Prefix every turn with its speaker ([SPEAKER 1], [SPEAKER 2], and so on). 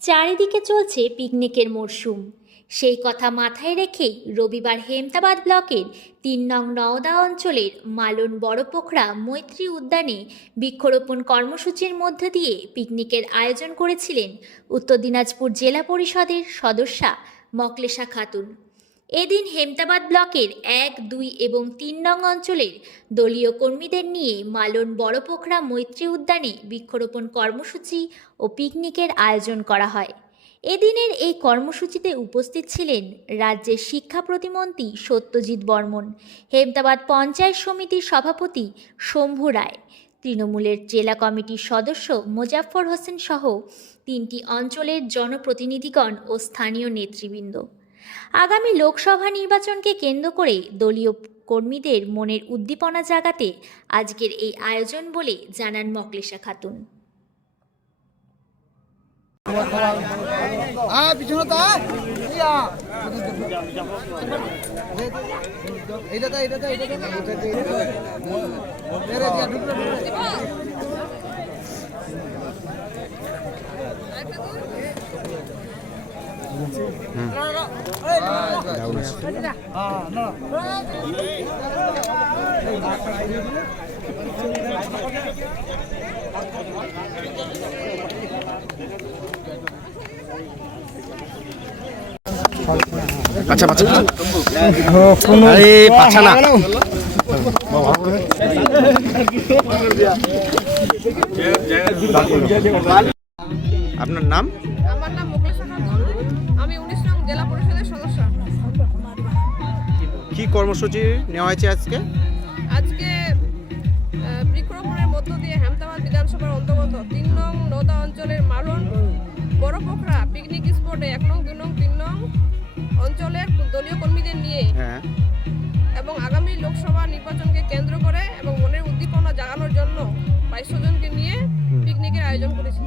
[SPEAKER 1] চারিদিকে চলছে পিকনিকের মরশুম সেই কথা মাথায় রেখেই রবিবার হেমতাবাদ ব্লকের তিন নং নওদা অঞ্চলের মালন বড়পোখরা মৈত্রী উদ্যানে বৃক্ষরোপণ কর্মসূচির মধ্য দিয়ে পিকনিকের আয়োজন করেছিলেন উত্তর দিনাজপুর জেলা পরিষদের সদস্যা মকলেশা খাতুন। এদিন হেমতাবাদ ব্লকের এক, দুই এবং তিন নং অঞ্চলের দলীয় কর্মীদের নিয়ে মালন বড়পোখরা মৈত্রী উদ্যানে বৃক্ষরোপণ কর্মসূচি ও পিকনিকের আয়োজন করা হয়। এদিনের এই কর্মসূচিতে উপস্থিত ছিলেন রাজ্যের শিক্ষা প্রতিমন্ত্রী সত্যজিৎ বর্মন, হেমতাবাদ পঞ্চায়েত সমিতির সভাপতি শম্ভু রায়, তৃণমূলের জেলা কমিটির সদস্য মোজাফফর হোসেন সহ তিনটি অঞ্চলের জনপ্রতিনিধিগণ ও স্থানীয় নেতৃবৃন্দ। আগামী লোকসভা নির্বাচনকে কেন্দ্র করে দলীয় কর্মীদের মনের উদ্দীপনা জাগাতে আজকের এই আয়োজন বলে জানান মকলেশা খাতুন।
[SPEAKER 2] আ
[SPEAKER 3] আচ্ছা বাচ্চা আরে পাছা না। আপনার নাম?
[SPEAKER 4] আমার নাম
[SPEAKER 3] কর্মসূচি নেওয়া হয়েছে আজকে?
[SPEAKER 4] আজকে বৃক্ষরোপণের মধ্য দিয়ে হেমতাবাদ বিধানসভার অন্তর্গত তিন নং নদা অঞ্চলের মালন বড় পোখরা পিকনিক স্পটে এক নং দুই নং তিন নং অঞ্চলের দলীয় কর্মীদের নিয়ে
[SPEAKER 3] হ্যাঁ।
[SPEAKER 4] এবং আগামী লোকসভা নির্বাচনকে কেন্দ্র করে এবং মনের উদ্দীপনা জাগানোর জন্য বাইশশো জনকে নিয়ে পিকনিকের আয়োজন করেছি।